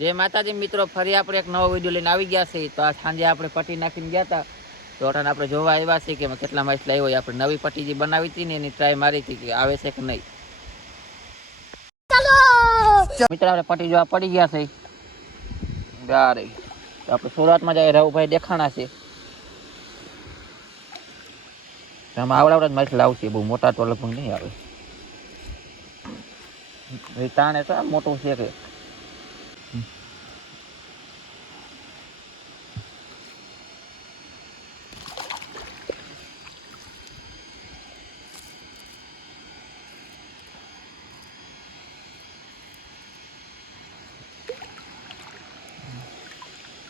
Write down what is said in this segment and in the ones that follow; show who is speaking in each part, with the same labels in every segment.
Speaker 1: જે માતાજી મિત્રો ફરી આપણે એક નવો વીડિયો લઈને આવી ગયા છે તો આ સાંજે આપણે પટ્ટી નાખીને ગયા હતા. તો અટાણે આપણે જોવા આવ્યા છે કે કેટલા માઇસ લાવ્યો હોય. આપણે નવી પટ્ટી જે બનાવી હતી ને એની ટ્રાય મારી હતી કે આવે છે કે નહીં. મિત્રો આપણે પટ્ટી જોવા પડી ગયા છે ગારે તો આપણે સુરતમાં જાય રવુભાઈ દેખાણા છે. આમાં આવડાવડા જ માઇસ લાવશે બહુ મોટા તો લગભગ નહીં આવે. તાણે તો મોટું છે કે.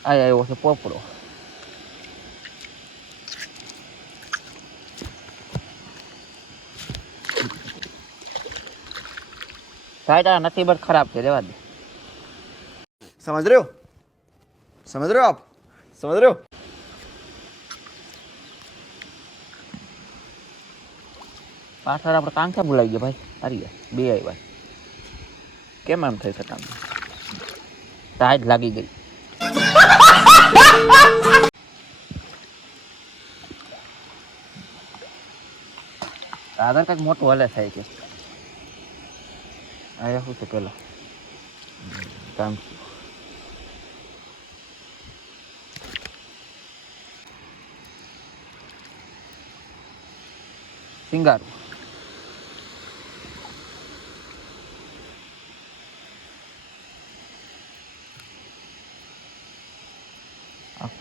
Speaker 1: આ આવ્યો છે પોપડો સાહેબ આ નથી બટ ખરાબ છે રેવા દે
Speaker 2: સમજ રહ્યો સમજ રહ્યો આપ સમજ રહ્યો
Speaker 1: પાછળ આપણે કાંખા બોલાવી ગયા ભાઈ હારી ગયા બે આવ્યા કેમ એમ થઈ શકે આમ તાજ લાગી ગઈ આગળ કંઈક મોટું હલે થાય છે આ શું છે પેલા? કામ. સિંગારું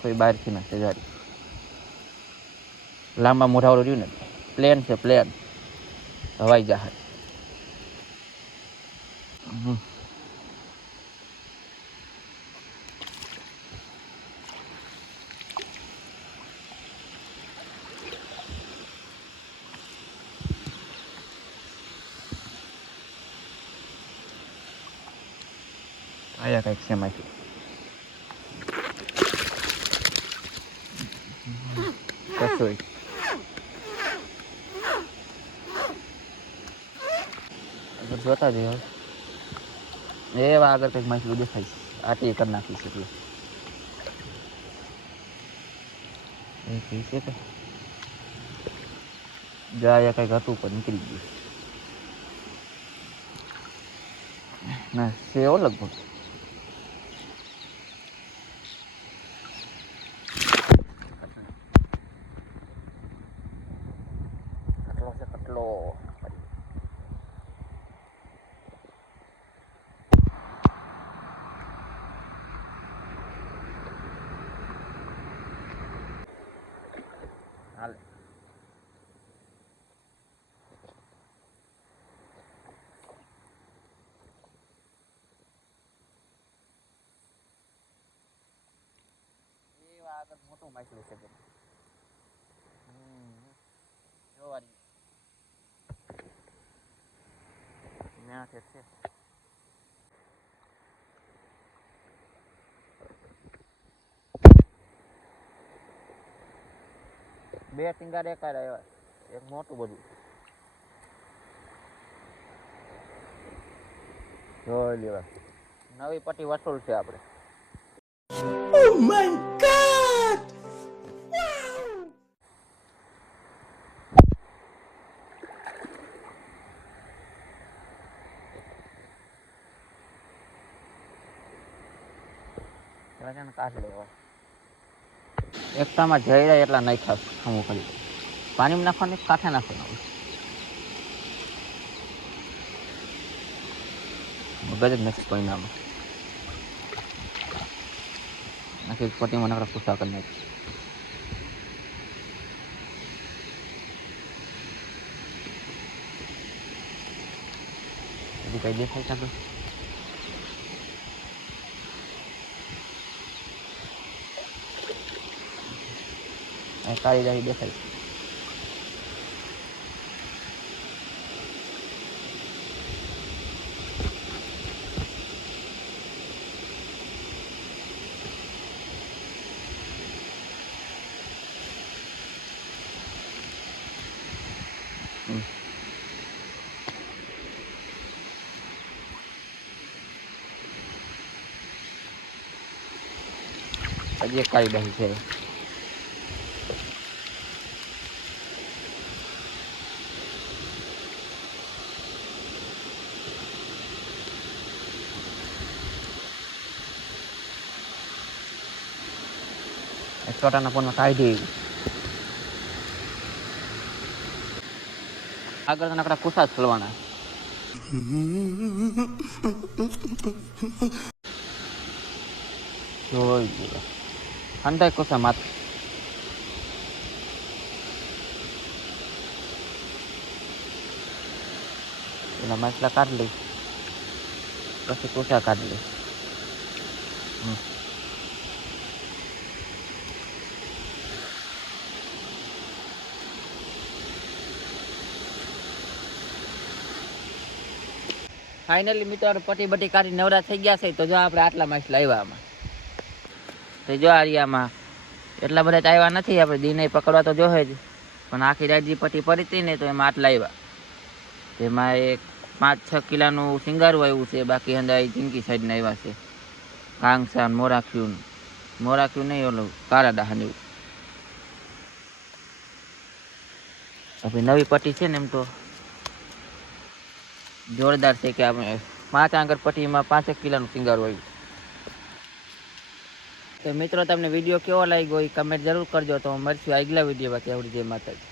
Speaker 1: આખો બહારથી ના સજારી લાંબા મોઢાવાળું રહ્યું ને, પ્લેન છે, પ્લેન. હવાઈ જહાજ. આયા કંઈક છે એમાંથી. રસોઈ આગળ જોતા જઈએ હવે એવા આગળ કંઈક માછલું દેખાય આટી કરી નાખી છે એટલે એ છે કે જાય કંઈક હતું પણ નીકળી ગયું. ના, સેવો લગભગ. મોટું માછલું છે. જોવાની છે બે ટીંગા દેખાડ આવ્યા એક મોટું બધું જોઈ લેવા નવી પટ્ટી વસૂલ છે આપણે વજન કાઢ લેવો એકતામાં જઈ રહ્યા એટલા નહીં ખાસ અમુક કરી પાણીમાં નાખવાની કાંઠે નાખવાનું મગજ જ નથી કોઈનામાં. નાખી પટ્ટીમાં નકરા પૂછા કરી નાખી. કઈ દેખાય છે કાળી દાઢી દેખાય છે. એક કાળી ડાહી છે. એક છોટાના ફોનમાં કાઢી આગળ તો નકરા કુસા જ ખોલવાના જોઈ ગયા અંદાજ કુસા માત્ર એના ફાઇનલી મિત્રો પટી બટી કાઢી નવરા થઈ ગયા છે. તો જો આપણે આટલા માસ લાવ્યા આમાં. તો જો આરિયામાં એટલા બધા આવ્યા નથી આપણે. દિને પકડવા તો જોહે જ. પણ આખી રાત જે પટી પડી હતી ને, તો એમાં આટલા આવ્યા. તેમાં એક પાંચ છ કિલાનું સિંગારું આવ્યું છે. બાકી અંદર જિંદગી સાઈડના આવ્યા છે. કાંગસાન મોરાખ્યુન મોરાખ્યું નહીં, ઓલું કાળા ડાહન એવું. હવે નવી પટ્ટી છે ને એમ તો. જોરદાર છે કે આપણે પાંચ આંગળ પટ્ટીમાં પાંચેક કિલોનું સિંગાર આવ્યું. તો મિત્રો, તમને વીડિયો કેવો લાગ્યો એ કમેન્ટ જરૂર કરજો. તો મળશું આગલા વિડીયોમાં. ત્યાં આવડી જય માતાજી.